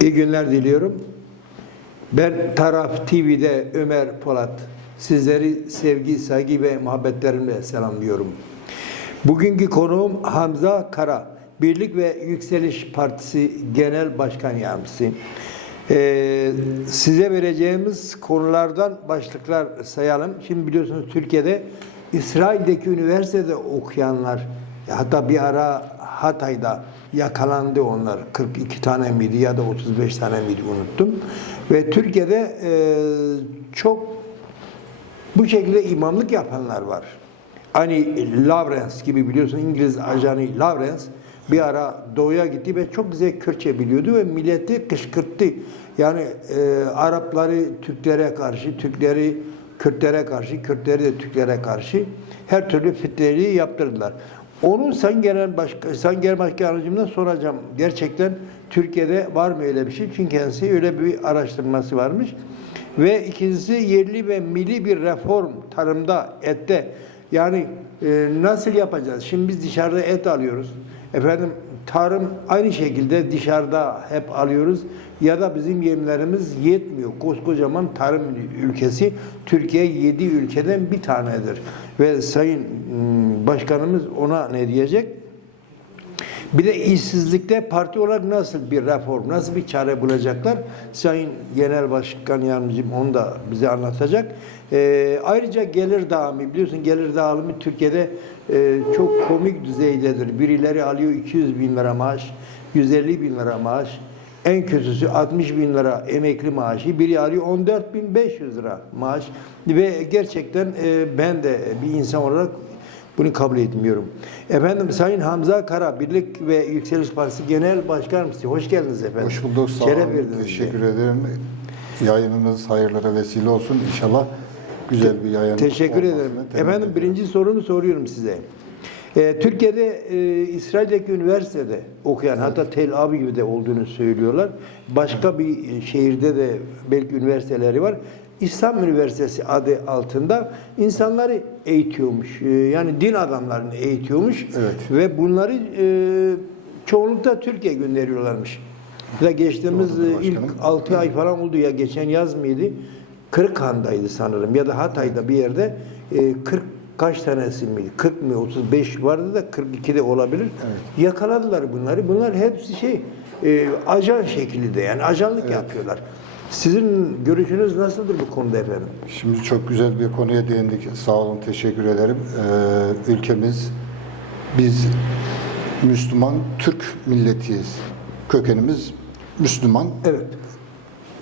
İyi günler diliyorum. Ben Taraf TV'de Ömer Polat. Sizleri sevgi, saygı ve muhabbetlerimle selamlıyorum. Bugünkü konuğum Hamza Kara. Birlik ve Yükseliş Partisi Genel Başkan Yardımcısı. Ee, size vereceğimiz konulardan başlıklar sayalım. Şimdi biliyorsunuz Türkiye'de İsrail'deki üniversitede okuyanlar hatta bir ara Hatay'da yakalandı onlar. 42 tane miydi ya da 35 tane miydi unuttum. Ve Türkiye'de e, çok bu şekilde imamlık yapanlar var. Hani Lawrence gibi biliyorsun İngiliz ajanı Lawrence bir ara doğuya gitti ve çok güzel Kürtçe biliyordu ve milleti kışkırttı. Yani e, Arapları Türklere karşı, Türkleri Kürtlere karşı, Kürtleri de Türklere karşı her türlü fitneliği yaptırdılar. Onun Sayın Genel Başkan, Sayın Genel Başkan Yardımcımdan soracağım. Gerçekten Türkiye'de var mı öyle bir şey? Çünkü kendisi öyle bir araştırması varmış. Ve ikincisi yerli ve milli bir reform tarımda, ette. Yani e, nasıl yapacağız? Şimdi biz dışarıda et alıyoruz. Efendim tarım aynı şekilde dışarıda hep alıyoruz. Ya da bizim yemlerimiz yetmiyor. Koskocaman tarım ülkesi Türkiye 7 ülkeden bir tanedir. Ve Sayın ım, Başkanımız ona ne diyecek? Bir de işsizlikte parti olarak nasıl bir reform, nasıl bir çare bulacaklar? Sayın Genel Başkan Yardımcım onu da bize anlatacak. Ee, ayrıca gelir dağılımı, biliyorsun gelir dağılımı Türkiye'de e, çok komik düzeydedir. Birileri alıyor 200 bin lira maaş, 150 bin lira maaş. En kötüsü 60 bin lira emekli maaşı, biri alıyor 14 bin 500 lira maaş. Ve gerçekten e, ben de bir insan olarak bunu kabul etmiyorum. Efendim Sayın Hamza Kara, Birlik ve Yükseliş Partisi Genel Başkanımız. Hoş geldiniz efendim. Hoş bulduk. Sağ Şeref olun. verdiniz Teşekkür bize. ederim. Yayınınız hayırlara vesile olsun. İnşallah güzel bir yayın Teşekkür ederim. Efendim ediyorum. birinci sorumu soruyorum size. Ee, Türkiye'de e, İsrail'deki üniversitede okuyan hatta Tel Aviv'de olduğunu söylüyorlar. Başka bir e, şehirde de belki üniversiteleri var. İslam Üniversitesi adı altında insanları eğitiyormuş. Ee, yani din adamlarını eğitiyormuş. Evet. Ve bunları e, çoğunlukla Türkiye gönderiyorlarmış. Mesela geçtiğimiz e, ilk başkanım. 6 ay falan oldu ya geçen yaz mıydı? Kırıkhan'daydı sanırım ya da Hatay'da bir yerde e, 40 kaç tanesi miydi? 40 mı 35 vardı da 42 de olabilir. Yakaladılar bunları. Bunlar hepsi şey e, ajan şekilde yani ajanlık yapıyorlar. Sizin görüşünüz nasıldır bu konuda efendim? Şimdi çok güzel bir konuya değindik. Sağ olun, teşekkür ederim. Ee, ülkemiz, biz Müslüman Türk milletiyiz. Kökenimiz Müslüman, Evet.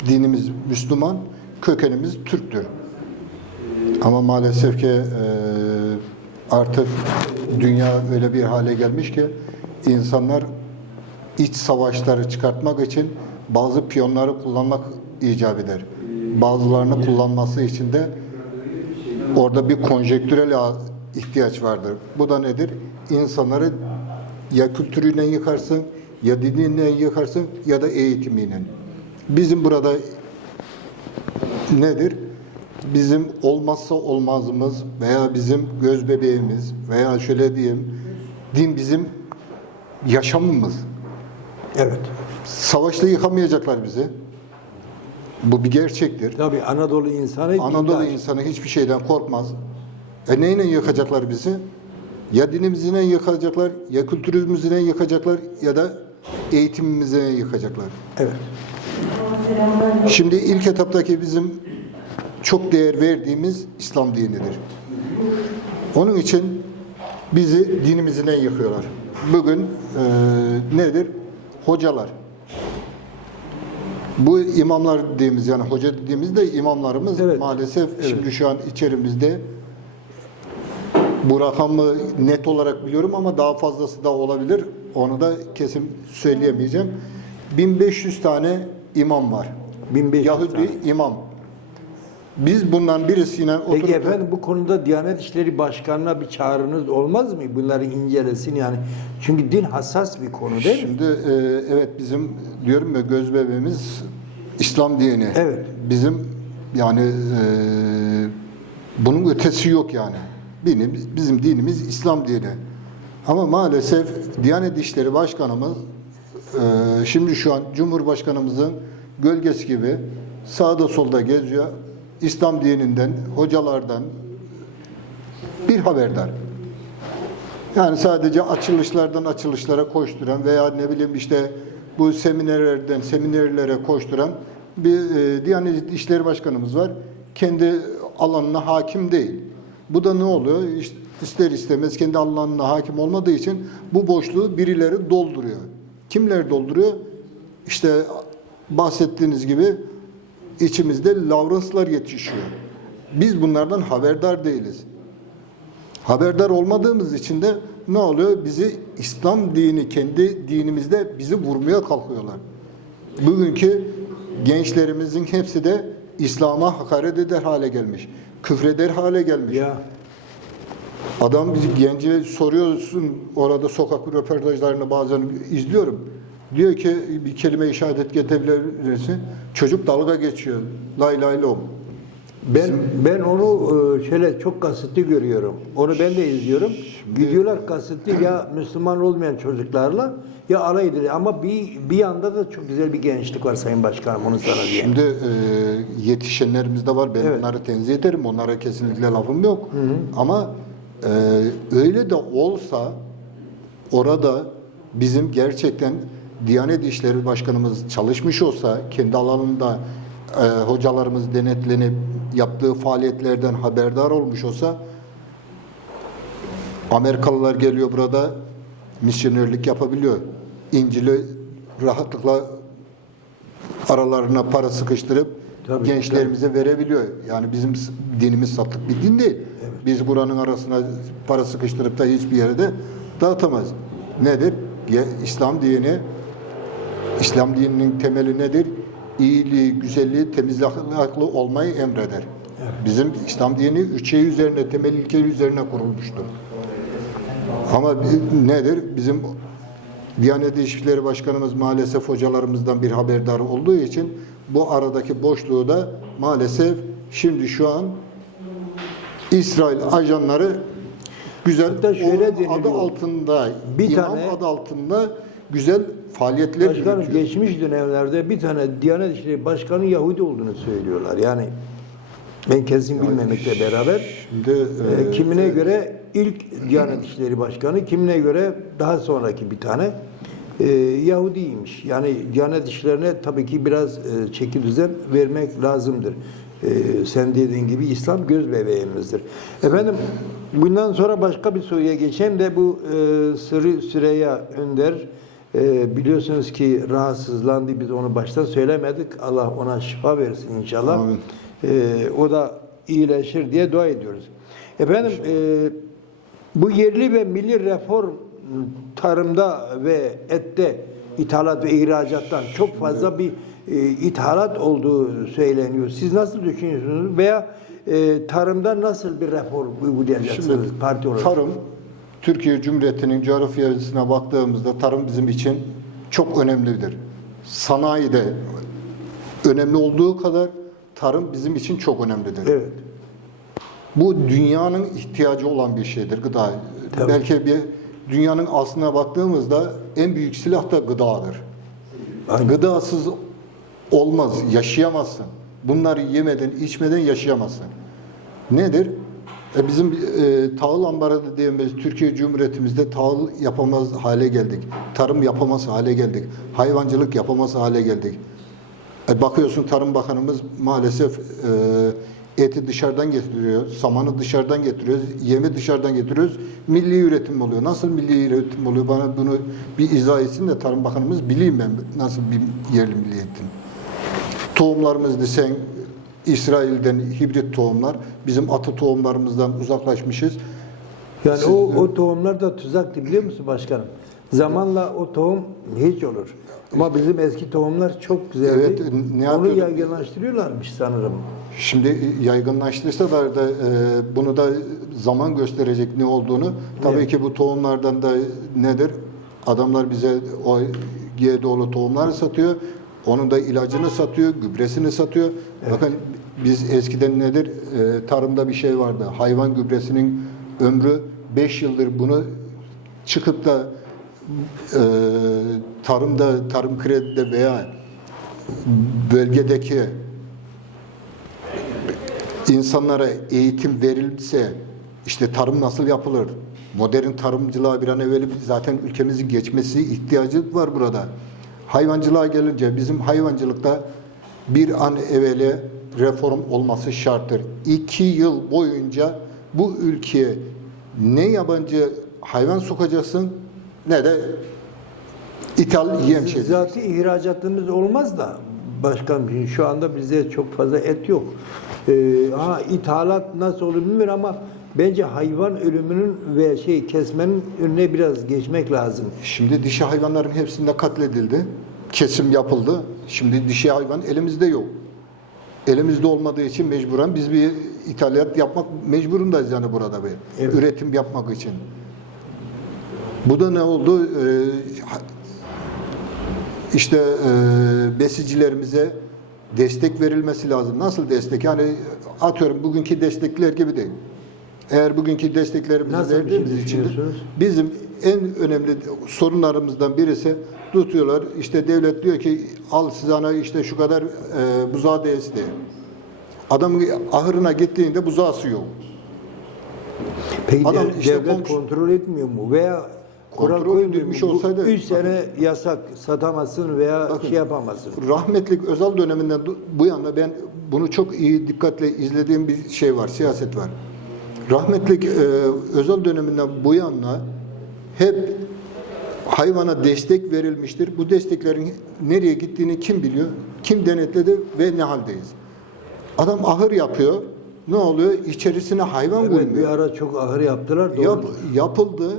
dinimiz Müslüman, kökenimiz Türktür. Ama maalesef ki e, artık dünya öyle bir hale gelmiş ki insanlar iç savaşları çıkartmak için bazı piyonları kullanmak icap eder. Bazılarını kullanması için de orada bir konjektürel ihtiyaç vardır. Bu da nedir? İnsanları ya kültürüyle yıkarsın, ya diniyle yıkarsın ya da eğitimiyle. Bizim burada nedir? Bizim olmazsa olmazımız veya bizim göz bebeğimiz veya şöyle diyeyim, din bizim yaşamımız. Evet. Savaşta yıkamayacaklar bizi. Bu bir gerçektir. Tabii Anadolu insanı Anadolu dindar. insanı hiçbir şeyden korkmaz. E neyle yıkacaklar bizi? Ya dinimizle yıkacaklar, ya kültürümüzle yıkacaklar ya da eğitimimizle yıkacaklar. Evet. Şimdi ilk etaptaki bizim çok değer verdiğimiz İslam dinidir. Onun için bizi dinimizden yıkıyorlar. Bugün e, nedir? Hocalar. Bu imamlar dediğimiz yani hoca dediğimizde imamlarımız Evet. maalesef Evet. şimdi şu an içerimizde bu rakamı net olarak biliyorum ama daha fazlası da olabilir. Onu da kesin söyleyemeyeceğim. 1500 tane imam var. 1500 Yahudi tane. imam. Biz bundan birisiyle oturup Peki efendim bu konuda Diyanet İşleri Başkanı'na bir çağrınız olmaz mı? Bunları incelesin yani. Çünkü din hassas bir konu değil mi? Şimdi e, evet bizim diyorum ya göz bebeğimiz İslam dini. Evet. Bizim yani e, bunun ötesi yok yani. Benim, bizim dinimiz İslam dini. Ama maalesef Diyanet İşleri Başkanımız e, şimdi şu an Cumhurbaşkanımızın gölgesi gibi sağda solda geziyor. İslam dininden, hocalardan bir haberdar. Yani sadece açılışlardan açılışlara koşturan veya ne bileyim işte bu seminerlerden seminerlere koşturan bir e, Diyanet İşleri Başkanımız var. Kendi alanına hakim değil. Bu da ne oluyor? İster istemez kendi alanına hakim olmadığı için bu boşluğu birileri dolduruyor. Kimler dolduruyor? İşte bahsettiğiniz gibi içimizde Lawrence'lar yetişiyor. Biz bunlardan haberdar değiliz. Haberdar olmadığımız için de ne oluyor? Bizi İslam dini kendi dinimizde bizi vurmaya kalkıyorlar. Bugünkü gençlerimizin hepsi de İslam'a hakaret eder hale gelmiş. Küfreder hale gelmiş. Ya Adam bizi gence soruyorsun orada sokak röportajlarını bazen izliyorum. Diyor ki bir kelime-i şehadet getirebilir misin? Çocuk dalga geçiyor. Lay lay lom. ben ben onu e, şöyle çok kasıtlı görüyorum. Onu ben de izliyorum. Gidiyorlar kasıtlı ya Müslüman olmayan çocuklarla ya alay ediyor. Ama bir bir yanda da çok güzel bir gençlik var Sayın Başkanım onu sana diyeyim. Şimdi e, yetişenlerimiz de var. Ben Evet. onları tenzih ederim. Onlara kesinlikle lafım yok. Ama e, öyle de olsa orada bizim gerçekten Diyanet İşleri Başkanımız çalışmış olsa, kendi alanında e, hocalarımız denetlenip yaptığı faaliyetlerden haberdar olmuş olsa Amerikalılar geliyor burada misyonerlik yapabiliyor. İncil'i rahatlıkla aralarına para sıkıştırıp Tabii, gençlerimize verebiliyor. Yani bizim dinimiz satlık bir din değil. Biz buranın arasına para sıkıştırıp da hiçbir yere de dağıtamaz. Nedir? İslam dini İslam dininin temeli nedir? İyiliği, güzelliği, temiz ahlaklı olmayı emreder. Bizim İslam dini üç şey üzerine, temel ilke üzerine kurulmuştur. Ama nedir? Bizim Diyanet İşleri Başkanımız maalesef hocalarımızdan bir haberdar olduğu için bu aradaki boşluğu da maalesef şimdi şu an İsrail ajanları güzel Hatta şöyle adı altında, Bir imam tane- adı altında güzel faaliyetler Başkanım yürütüyor. geçmiş dönemlerde bir tane Diyanet İşleri Başkanı Yahudi olduğunu söylüyorlar. Yani ben kesin bilmemekle beraber Şimdi e, e, kimine göre ilk Diyanet İşleri Başkanı, kimine göre daha sonraki bir tane e, Yahudiymiş. Yani Diyanet İşlerine tabii ki biraz e, çeki düzen vermek lazımdır. E, sen dediğin gibi İslam göz bebeğimizdir. Efendim bundan sonra başka bir soruya geçeyim de bu e, Sırrı Süreyya Önder e, biliyorsunuz ki rahatsızlandı. Biz onu başta söylemedik. Allah ona şifa versin inşallah. Amin. E, o da iyileşir diye dua ediyoruz. Efendim e, bu yerli ve milli reform tarımda ve ette ithalat ve ihracattan çok fazla bir e, ithalat olduğu söyleniyor. Siz nasıl düşünüyorsunuz? Veya e, tarımda nasıl bir reform uygulayacaksınız Şimdi parti olarak? tarım Türkiye Cumhuriyeti'nin coğrafyasına baktığımızda tarım bizim için çok önemlidir. Sanayide önemli olduğu kadar tarım bizim için çok önemlidir. Evet. Bu dünyanın ihtiyacı olan bir şeydir gıda. Tabii. Belki bir dünyanın aslına baktığımızda en büyük silah da gıdadır. Aynen. Gıdasız olmaz, yaşayamazsın. Bunları yemeden, içmeden yaşayamazsın. Nedir? E bizim e, tahıl ambarı dediğimiz Türkiye Cumhuriyetimizde tahıl yapamaz hale geldik. Tarım yapamaz hale geldik. Hayvancılık yapamaz hale geldik. E bakıyorsun Tarım Bakanımız maalesef e, eti dışarıdan getiriyor, samanı dışarıdan getiriyoruz, yemi dışarıdan getiriyoruz. Milli üretim oluyor. Nasıl milli üretim oluyor? Bana bunu bir izah etsin de Tarım Bakanımız bileyim ben nasıl bir yerli milliyetin. Tohumlarımız desen İsrail'den hibrit tohumlar. Bizim atı tohumlarımızdan uzaklaşmışız. Yani Siz- o, o tohumlar da tuzaktı biliyor musun başkanım? Zamanla o tohum hiç olur. Ama bizim eski tohumlar çok güzeldi. Evet, ne Onu yapıyorduk? yaygınlaştırıyorlarmış sanırım. Şimdi yaygınlaştırsalar da e, bunu da zaman gösterecek ne olduğunu. Tabii Evet. ki bu tohumlardan da nedir? Adamlar bize o GDO'lu tohumları satıyor. Onun da ilacını satıyor, gübresini satıyor. Bakın biz eskiden nedir? E, tarımda bir şey vardı. Hayvan gübresinin ömrü 5 yıldır bunu çıkıp da e, tarımda, tarım kredide veya bölgedeki insanlara eğitim verilse işte tarım nasıl yapılır? Modern tarımcılığa bir an evvel zaten ülkemizin geçmesi ihtiyacı var burada. Hayvancılığa gelince bizim hayvancılıkta bir an evveli reform olması şarttır. İki yıl boyunca bu ülkeye ne yabancı hayvan sokacaksın ne de ithal yem şey. Zaten ihracatımız olmaz da başkanım şu anda bizde çok fazla et yok. Ee, ha ithalat nasıl olur bilmiyorum ama bence hayvan ölümünün ve şey kesmenin önüne biraz geçmek lazım. Şimdi dişi hayvanların hepsinde katledildi. Kesim yapıldı. Şimdi dişi hayvan elimizde yok. Elimizde olmadığı için mecburen biz bir ithalat yapmak mecburundayız yani burada bir Evet. üretim yapmak için. Bu da ne oldu? Ee, işte e, besicilerimize destek verilmesi lazım. Nasıl destek? Yani atıyorum bugünkü destekler gibi değil. Eğer bugünkü desteklerimizi Nasıl şey verdiğimiz için bizim en önemli sorunlarımızdan birisi tutuyorlar. İşte devlet diyor ki al sana işte şu kadar e, buzağı desteği. Adam ahırına gittiğinde buzağısı yok. Peki Adam işte devlet komşu- kontrol etmiyor mu? Veya kural Kontrol koymuyor mu? olsaydı- üç sene yasak satamazsın veya Bakın. şey yapamazsın. Rahmetlik Özal döneminden bu yana ben bunu çok iyi dikkatle izlediğim bir şey var, siyaset var. Rahmetlik e, Özal döneminden bu yana hep hayvana destek verilmiştir. Bu desteklerin nereye gittiğini kim biliyor? Kim denetledi ve ne haldeyiz? Adam ahır yapıyor. Ne oluyor? İçerisine hayvan Evet bir koymuyor. ara çok ahır yaptılar. Doğru. Yap, yapıldı.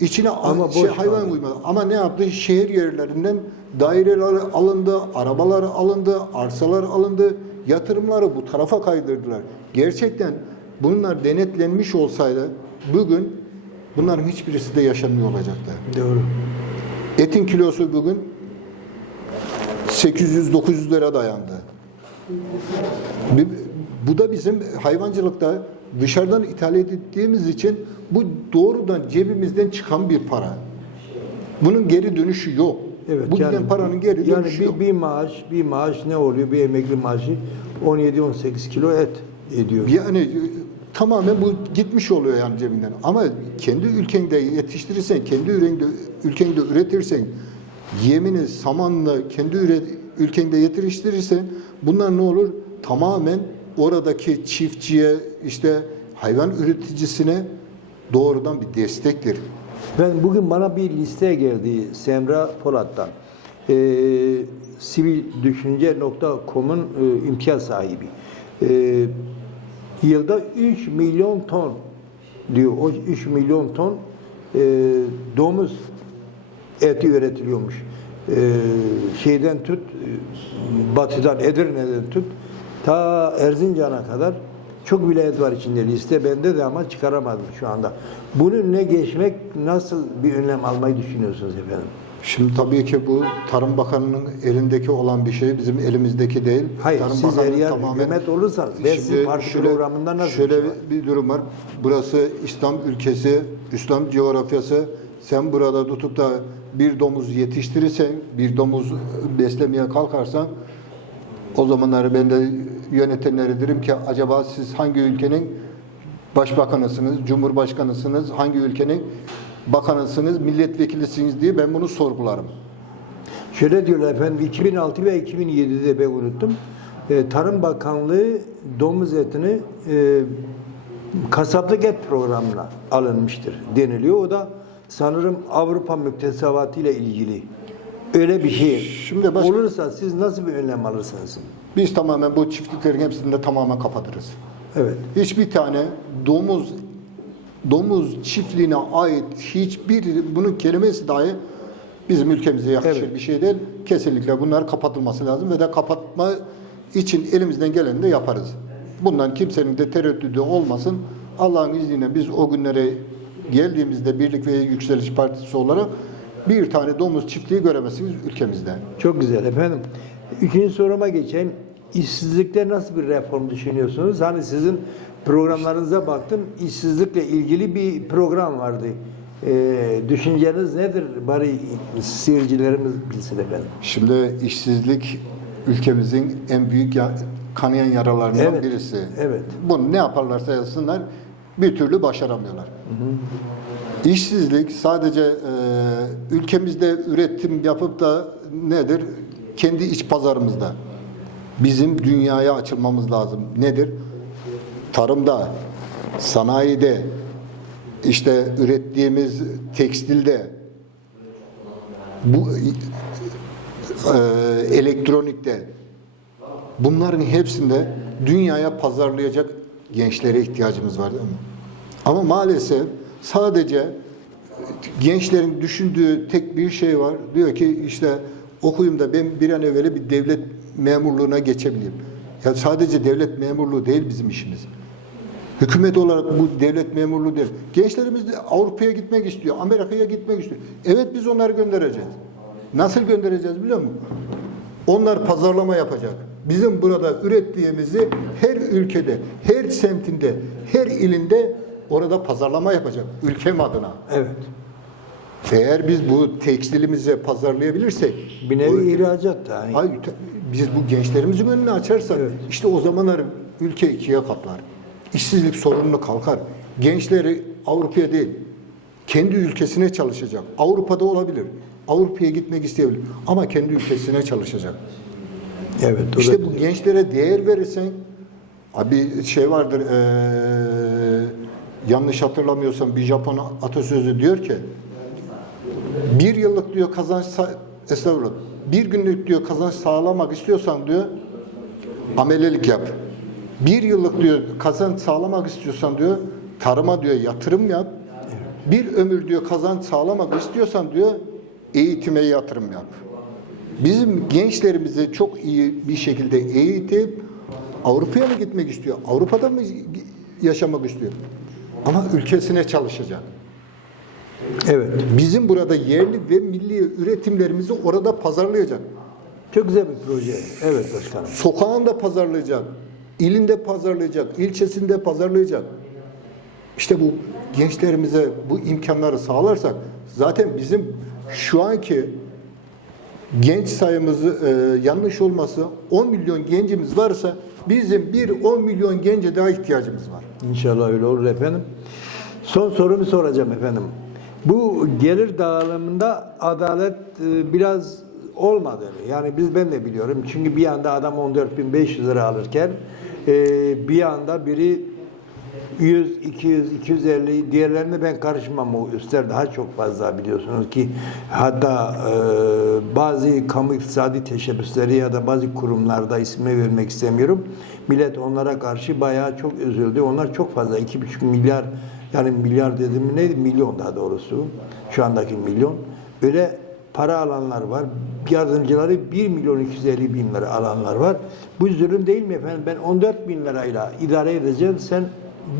İçine Ama şey, hayvan koymadı. Ama ne yaptı? Şehir yerlerinden daireler alındı, arabalar alındı, arsalar alındı, yatırımları bu tarafa kaydırdılar. Gerçekten bunlar denetlenmiş olsaydı bugün bunların hiçbirisi de yaşanmıyor olacaktı. Doğru. Etin kilosu bugün 800-900 lira dayandı. Bu da bizim hayvancılıkta dışarıdan ithal ettiğimiz için bu doğrudan cebimizden çıkan bir para. Bunun geri dönüşü yok. Evet, bu giden paranın geri yani dönüşü bir, yok. bir maaş, bir maaş ne oluyor? Bir emekli maaşı 17-18 kilo et ediyor. Yani tamamen bu gitmiş oluyor yani cebinden. Ama kendi ülkende yetiştirirsen, kendi ülkende, ülkende üretirsen, yemini, samanla kendi üret, ülkende yetiştirirsen bunlar ne olur? Tamamen oradaki çiftçiye, işte hayvan üreticisine doğrudan bir destektir. Ben bugün bana bir liste geldi Semra Polat'tan. Ee, sivildüşünce.com'un e, imtiyaz sahibi. Ee, yılda 3 milyon ton diyor. O 3 milyon ton e, domuz eti üretiliyormuş. Ee, şeyden tut, e, batıdan, Edirne'den tut, ta Erzincan'a kadar çok vilayet var içinde liste bende de ama çıkaramadım şu anda. Bunun önüne geçmek nasıl bir önlem almayı düşünüyorsunuz efendim? Şimdi tabii ki bu Tarım Bakanı'nın elindeki olan bir şey bizim elimizdeki değil. Hayır, Tarım siz Bakanı'nın eğer tamamen- hükümet olursanız, ben sizin parti programında nasıl Şöyle bir şey bir durum var. Burası İslam ülkesi, İslam coğrafyası. Sen burada tutup da bir domuz yetiştirirsen, bir domuz beslemeye kalkarsan o zamanları ben de yönetenlere derim ki acaba siz hangi ülkenin başbakanısınız, cumhurbaşkanısınız, hangi ülkenin bakanısınız, milletvekilisiniz diye ben bunu sorgularım. Şöyle diyorlar efendim 2006 ve 2007'de ben unuttum. Ee, Tarım Bakanlığı domuz etini e, kasaplık et programına alınmıştır deniliyor. O da sanırım Avrupa müktesebatı ile ilgili. Öyle bir şey. Şimdi başka- Olursa siz nasıl bir önlem alırsınız? Biz tamamen bu çiftliklerin hepsini de tamamen kapatırız. Evet. Hiçbir tane domuz domuz çiftliğine ait hiçbir bunun kelimesi dahi bizim ülkemize yakışır Evet. bir şey değil. Kesinlikle bunlar kapatılması lazım ve de kapatma için elimizden geleni de yaparız. Bundan kimsenin de tereddüdü olmasın. Allah'ın izniyle biz o günlere geldiğimizde Birlik ve Yükseliş Partisi olarak bir tane domuz çiftliği göremezsiniz ülkemizde. Çok güzel efendim. Üçüncü soruma geçeyim. İşsizlikte nasıl bir reform düşünüyorsunuz? Hani sizin programlarınıza baktım. İşsizlikle ilgili bir program vardı. e, düşünceniz nedir? Bari seyircilerimiz bilsin efendim. Şimdi işsizlik ülkemizin en büyük ya- kanayan yaralarından Evet, birisi. evet. Bunu ne yaparlarsa yapsınlar bir türlü başaramıyorlar. İşsizlik sadece e, ülkemizde üretim yapıp da nedir? Kendi iç pazarımızda. Bizim dünyaya açılmamız lazım. Nedir? Tarımda, sanayide, işte ürettiğimiz tekstilde, bu e, elektronikte bunların hepsinde dünyaya pazarlayacak gençlere ihtiyacımız var değil mi? Ama maalesef sadece gençlerin düşündüğü tek bir şey var. Diyor ki işte okuyayım da ben bir an evvel bir devlet memurluğuna geçebileyim. Ya sadece devlet memurluğu değil bizim işimiz. Hükümet olarak bu devlet memurluğu değil. Gençlerimiz de Avrupa'ya gitmek istiyor, Amerika'ya gitmek istiyor. Evet biz onları göndereceğiz. Nasıl göndereceğiz biliyor musun? Onlar pazarlama yapacak. Bizim burada ürettiğimizi her ülkede, her semtinde, her ilinde orada pazarlama yapacak. Ülkem adına. Evet. Eğer biz bu tekstilimizi pazarlayabilirsek Bir nevi ihracat da. Yani. Hayır, biz bu gençlerimizin önünü açarsak Evet. işte o zamanlar ülke ikiye katlar. İşsizlik sorununu kalkar. Gençleri Avrupa'ya değil, kendi ülkesine çalışacak. Avrupa'da olabilir. Avrupa'ya gitmek isteyebilir. Ama kendi ülkesine çalışacak. Evet. İşte bu gençlere değer verirsen abi şey vardır eee, yanlış hatırlamıyorsam bir Japon atasözü diyor ki bir yıllık diyor kazanç estağfurullah bir günlük diyor kazanç sağlamak istiyorsan diyor amelelik yap. Bir yıllık diyor kazanç sağlamak istiyorsan diyor tarıma diyor yatırım yap. Bir ömür diyor kazanç sağlamak istiyorsan diyor eğitime yatırım yap. Bizim gençlerimizi çok iyi bir şekilde eğitip Avrupa'ya mı gitmek istiyor? Avrupa'da mı yaşamak istiyor? Ama ülkesine çalışacak. Evet. Bizim burada yerli ve milli üretimlerimizi orada pazarlayacak. Çok güzel bir proje. Evet başkanım. Sokağında pazarlayacak, ilinde pazarlayacak, ilçesinde pazarlayacak. İşte bu gençlerimize bu imkanları sağlarsak zaten bizim şu anki genç sayımızı e, yanlış olması 10 milyon gencimiz varsa bizim bir 10 milyon gence daha ihtiyacımız var. İnşallah öyle olur efendim. Son sorumu soracağım efendim. Bu gelir dağılımında adalet e, biraz olmadı. Yani biz ben de biliyorum. Çünkü bir anda adam 14.500 lira alırken e, bir anda biri 100, 200, 250 diğerlerine ben karışmam. O üstler daha çok fazla biliyorsunuz ki hatta e, bazı kamu iktisadi teşebbüsleri ya da bazı kurumlarda ismini vermek istemiyorum. Millet onlara karşı bayağı çok üzüldü. Onlar çok fazla 2,5 milyar yani milyar dedim neydi? Milyon daha doğrusu. Şu andaki milyon. Öyle para alanlar var. Yardımcıları 1 milyon 250 bin lira alanlar var. Bu zulüm değil mi efendim? Ben 14 bin lirayla idare edeceğim. Sen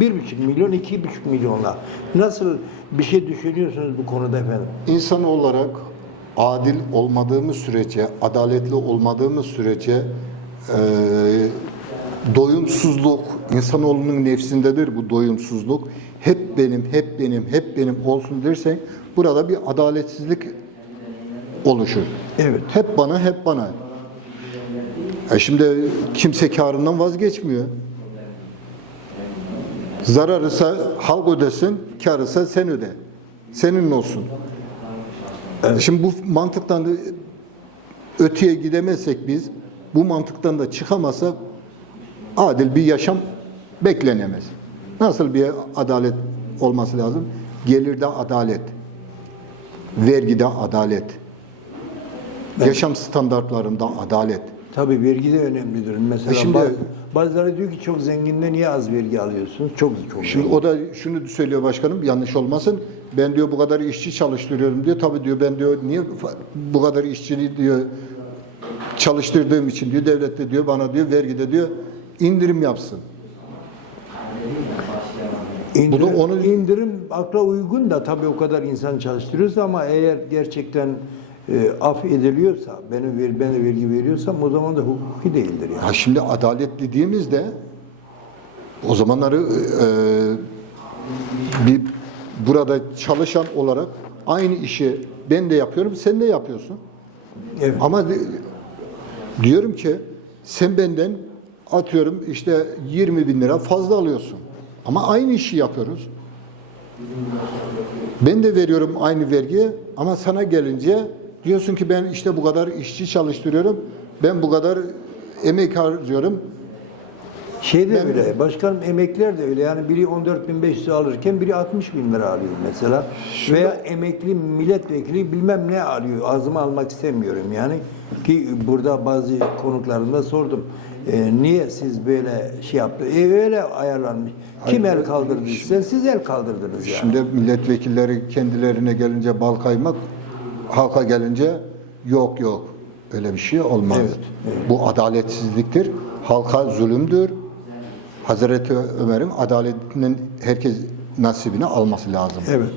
1,5 milyon, 2,5 milyonla. Nasıl bir şey düşünüyorsunuz bu konuda efendim? İnsan olarak adil olmadığımız sürece, adaletli olmadığımız sürece e, doyumsuzluk insanoğlunun nefsindedir bu doyumsuzluk. Hep benim, hep benim, hep benim olsun dersen burada bir adaletsizlik oluşur. Evet. Hep bana, hep bana. E şimdi kimse karından vazgeçmiyor. Zararısa halk ödesin, karısa sen öde. Senin olsun. Şimdi bu mantıktan da öteye gidemezsek biz, bu mantıktan da çıkamazsak adil bir yaşam beklenemez. Nasıl bir adalet olması lazım? Gelirde adalet, vergide adalet, yaşam standartlarında adalet. Tabii vergi de önemlidir. Mesela E şimdi- bazı- bazıları diyor ki çok zenginde niye az vergi alıyorsunuz? Çok çok. Şimdi o da şunu söylüyor başkanım yanlış olmasın. Ben diyor bu kadar işçi çalıştırıyorum diyor. Tabii diyor ben diyor niye bu kadar işçiliği diyor çalıştırdığım için diyor devlet de diyor bana diyor vergide diyor indirim yapsın. İndirim, Bu da onu- indirim akla uygun da tabii o kadar insan çalıştırıyoruz ama eğer gerçekten e, af ediliyorsa, benim ver, de vergi veriyorsam o zaman da hukuki değildir yani. Ha şimdi adalet dediğimizde o zamanları e, bir burada çalışan olarak aynı işi ben de yapıyorum, sen de yapıyorsun. Evet. Ama di- diyorum ki sen benden atıyorum işte 20 bin lira fazla alıyorsun. Ama aynı işi yapıyoruz. Ben de veriyorum aynı vergiyi ama sana gelince diyorsun ki ben işte bu kadar işçi çalıştırıyorum. Ben bu kadar emek harcıyorum. Şey de Ben- öyle, başkanım emekliler de öyle. Yani biri 14.500 alırken biri 60 bin lira alıyor mesela. Veya emekli milletvekili bilmem ne alıyor. Ağzıma almak istemiyorum yani. Ki burada bazı konuklarımda sordum. E, niye siz böyle şey yaptı? E öyle ayarlanmış. Kim el kaldırdı? Sen siz el kaldırdınız yani. Şimdi milletvekilleri kendilerine gelince bal kaymak, halka gelince yok yok. Öyle bir şey olmaz. Evet, Bu adaletsizliktir. Halka zulümdür. Hazreti Ömer'in adaletinin herkes nasibini alması lazım. Evet.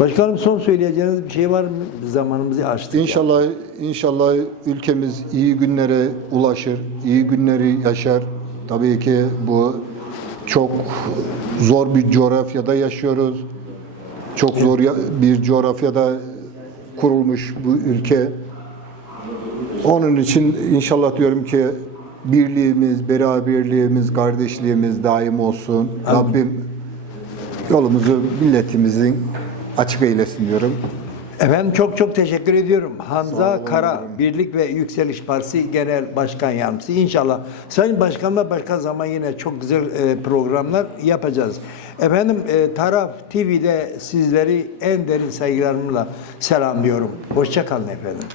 Başkanım son söyleyeceğiniz bir şey var mı? Zamanımızı açtık. İnşallah inşallah ülkemiz iyi günlere ulaşır, iyi günleri yaşar. Tabii ki bu çok zor bir coğrafyada yaşıyoruz. Çok zor bir coğrafyada kurulmuş bu ülke. Onun için inşallah diyorum ki birliğimiz, beraberliğimiz, kardeşliğimiz daim olsun. Rabbim yolumuzu milletimizin açık eylesin diyorum. Efendim çok çok teşekkür ediyorum. Hamza Kara, Birlik ve Yükseliş Partisi Genel Başkan Yardımcısı. İnşallah Sayın Başkan'la başka zaman yine çok güzel e, programlar yapacağız. Efendim e, Taraf TV'de sizleri en derin saygılarımla selamlıyorum. Hoşça kalın efendim.